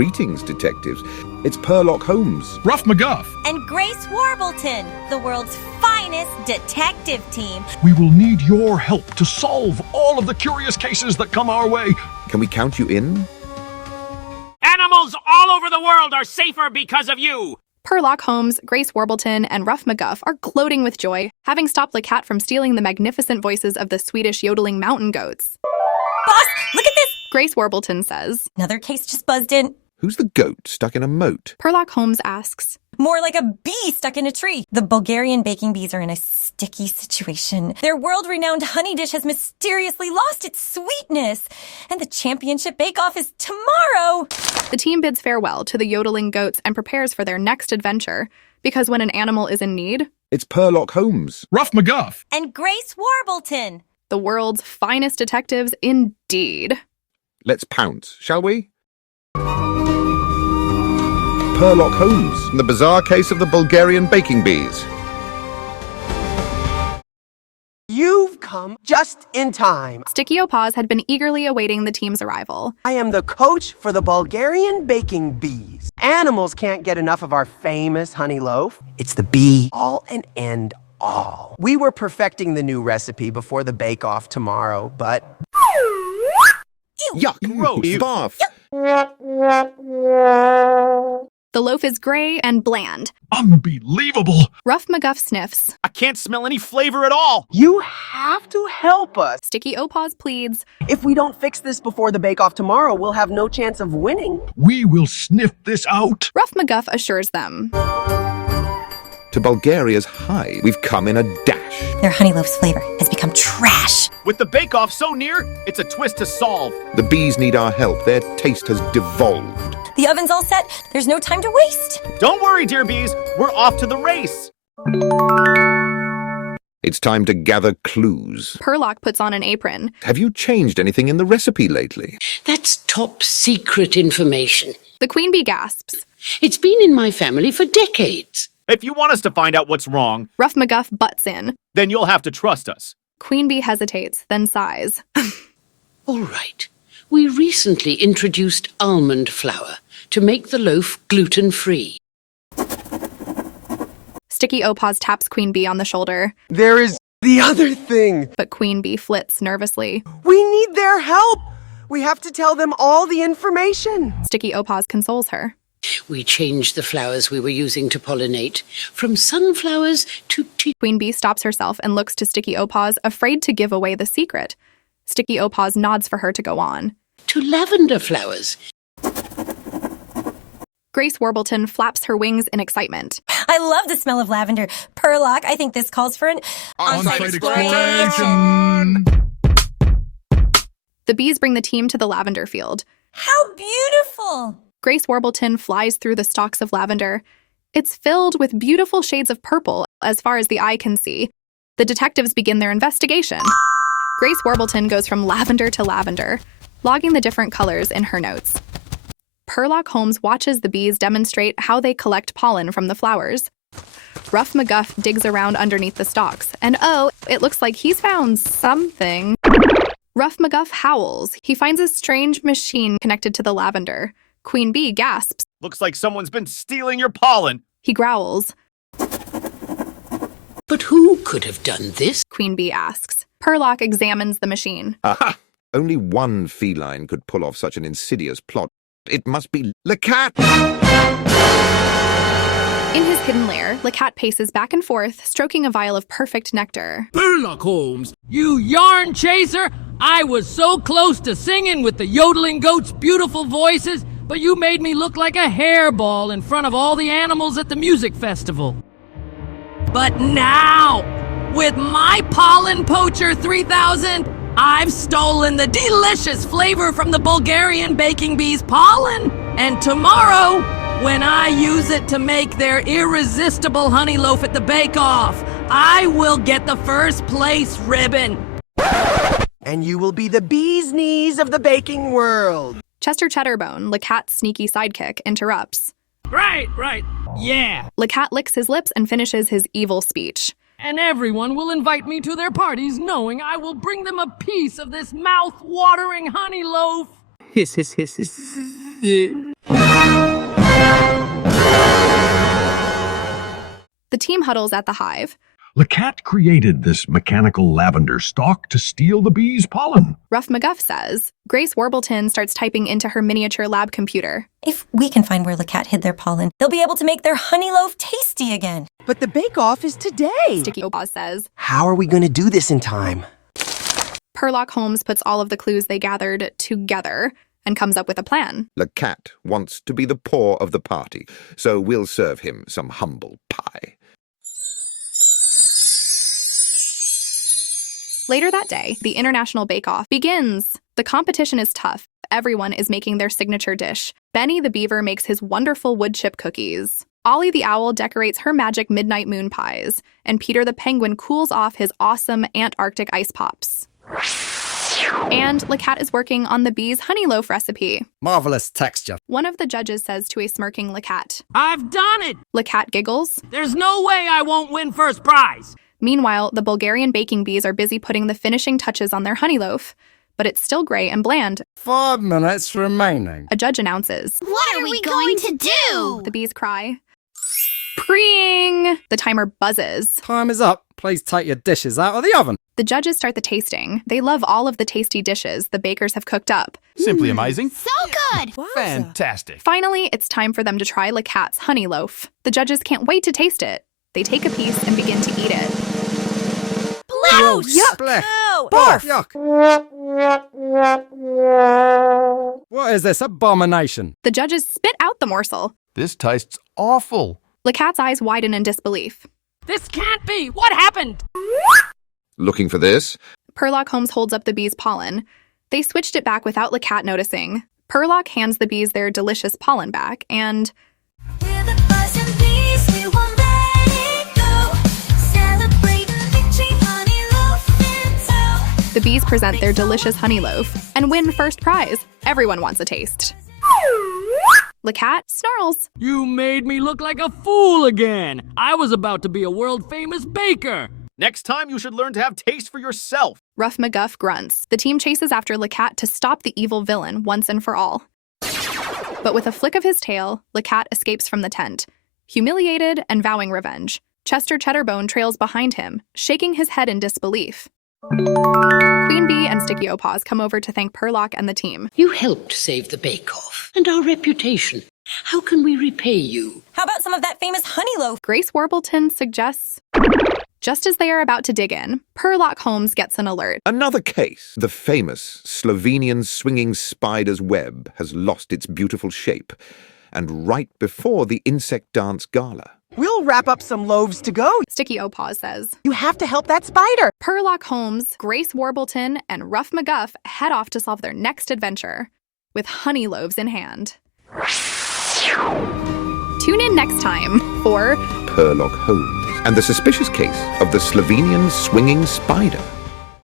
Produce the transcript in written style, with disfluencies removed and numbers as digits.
Greetings, detectives. It's Purrlock Holmes. Ruff McGuff. And Grace Warbleton, the world's finest detective team. We will need your help to solve all of the curious cases that come our way. Can we count you in? Animals all over the world are safer because of you! Purrlock Holmes, Grace Warbleton, and Ruff McGuff are gloating with joy, having stopped the cat from stealing the magnificent voices of the Swedish yodeling mountain goats. Boss, look at this! Grace Warbleton says. Another case just buzzed in. Who's the goat stuck in a moat? Purrlock Holmes asks. More like a bee stuck in a tree. The Bulgarian baking bees are in a sticky situation. Their world-renowned honey dish has mysteriously lost its sweetness. And the championship bake-off is tomorrow. The team bids farewell to the yodeling goats and prepares for their next adventure, because when an animal is in need, It's Purrlock Holmes. Ruff McGuff. And Grace Warbleton. the world's finest detectives indeed. Let's pounce, shall we? Purrlock Holmes, the bizarre case of the Bulgarian Baking Bees. You've come just in time. Sticky Paws had been eagerly awaiting the team's arrival. I am the coach for the Bulgarian Baking Bees. Animals can't get enough of our famous honey loaf. It's the be all and end all. We were perfecting the new recipe before the bake-off tomorrow, but... Yuck! Gross! Barf! The loaf is gray and bland. Unbelievable. Ruff McGuff sniffs. I can't smell any flavor at all! You have to help us. Sticky Paws pleads. If we don't fix this before the bake-off tomorrow, we'll have no chance of winning. We will sniff this out. Ruff McGuff assures them. To Bulgaria's hive, we've come in a dash. Their honey loaf's flavor has become trash. With the bake-off so near, it's a twist to solve. The bees need our help. Their taste has devolved. The oven's all set. There's no time to waste. Don't worry, dear bees. We're off to the race. It's time to gather clues. Purrlock puts on an apron. Have you changed anything in the recipe lately? That's top secret information. The queen bee gasps. It's been in my family for decades. If you want us to find out what's wrong, Ruff McGuff butts in. then you'll have to trust us. Queen bee hesitates, then sighs. All right. We recently introduced almond flour to make the loaf gluten-free. Sticky Paws taps Queen bee on the shoulder, There is the other thing. but Queen bee flits nervously. We need their help. We have to tell them all the information. Sticky Paws consoles her. We changed the flowers we were using to pollinate from sunflowers to tea. Queen bee stops herself and looks to Sticky Paws, afraid to give away the secret. Sticky Paws nods for her to go on. To lavender flowers. Grace Warbleton flaps her wings in excitement. I love the smell of lavender. Purrlock, I think this calls for an On-site exploration. The bees bring the team to the lavender field. How beautiful! Grace Warbleton flies through the stalks of lavender. It's filled with beautiful shades of purple as far as the eye can see. The detectives begin their investigation. Grace Warbleton goes from lavender to lavender, logging the different colors in her notes. Purrlock Holmes watches the bees demonstrate how they collect pollen from the flowers. Ruff McGuff digs around underneath the stalks, and oh, it looks like he's found something. Ruff McGuff howls. He finds a strange machine connected to the lavender. Queen bee gasps. Looks like someone's been stealing your pollen. He growls. But who could have done this? Queen bee asks. Purrlock examines the machine. Aha! Only one feline could pull off such an insidious plot. It must be the cat! In his hidden lair, the cat paces back and forth, stroking a vial of perfect nectar. Purrlock Holmes, you yarn chaser! I was so close to singing with the yodeling goats' beautiful voices, but you made me look like a hairball in front of all the animals at the music festival. But now, with my Pollen Poacher 3000, I've stolen the delicious flavor from the Bulgarian Baking Bee's pollen. And tomorrow, when I use it to make their irresistible honey loaf at the bake-off, I will get the first place ribbon. And you will be the bee's knees of the baking world. Chester Chedarbone, the cat's sneaky sidekick, interrupts. Right, yeah. The cat licks his lips and finishes his evil speech. And everyone will invite me to their parties knowing I will bring them a piece of this mouth-watering honey loaf. Hiss, hiss, hiss, hiss. The team huddles at the hive. LeCat created this mechanical lavender stalk to steal the bees' pollen. Ruff McGuff says. Grace Warbleton starts typing into her miniature lab computer. If we can find where LeCat hid their pollen, they'll be able to make their honey loaf tasty again. But the bake-off is today. Sticky Paws says. How are we going to do this in time? Purrlock Holmes puts all of the clues they gathered together and comes up with a plan. LeCat wants to be the poor of the party, so we'll serve him some humble pie. Later that day, the International Bake-Off begins. The competition is tough. Everyone is making their signature dish. Benny the Beaver makes his wonderful wood chip cookies. Ollie the Owl decorates her magic midnight moon pies. And Peter the Penguin cools off his awesome Antarctic ice pops. And LeCat is working on the bees' honey loaf recipe. Marvelous texture. One of the judges says to a smirking LeCat. I've done it! LeCat giggles. There's no way I won't win first prize! Meanwhile, the Bulgarian baking bees are busy putting the finishing touches on their honey loaf, but it's still gray and bland. 5 minutes remaining. A judge announces. What are we going to do? The bees cry. Preeing! The timer buzzes. Time is up. Please take your dishes out of the oven. The judges start the tasting. They love all of the tasty dishes the bakers have cooked up. Simply amazing. So good! Fantastic. Finally, it's time for them to try LeCat's honey loaf. The judges can't wait to taste it. They take a piece and begin to eat it. Gross! Yuck! Blech. Ow! Barf! Yuck! What is this abomination? The judges spit out the morsel. This tastes awful. LeCat's eyes widen in disbelief. This can't be! What happened? Looking for this? Purrlock Holmes holds up the bees' pollen. They switched it back without LeCat noticing. Purrlock hands the bees their delicious pollen back, and... The bees present their delicious honey loaf and win first prize. Everyone wants a taste. LeCat snarls. You made me look like a fool again. I was about to be a world-famous baker. Next time, you should learn to have taste for yourself. Ruff McGuff grunts. The team chases after LeCat to stop the evil villain once and for all. But with a flick of his tail, LeCat escapes from the tent, humiliated and vowing revenge. Chester Cheddarbone trails behind him, shaking his head in disbelief. Queen Bee and Sticky Paws come over to thank Purrlock and the team. You helped save the bake-off and our reputation. How can we repay you? How about some of that famous honey loaf? Grace Warbleton suggests... Just as they are about to dig in, Purrlock Holmes gets an alert. Another case. The famous Slovenian swinging spider's web has lost its beautiful shape, and right before the insect dance gala. We'll wrap up some loaves to go. Sticky Paws says. You have to help that spider. Purrlock Holmes, Grace Warbleton, and Ruff McGuff head off to solve their next adventure, with honey loaves in hand. Tune in next time for Purrlock Holmes and the suspicious case of the Slovenian swinging spider.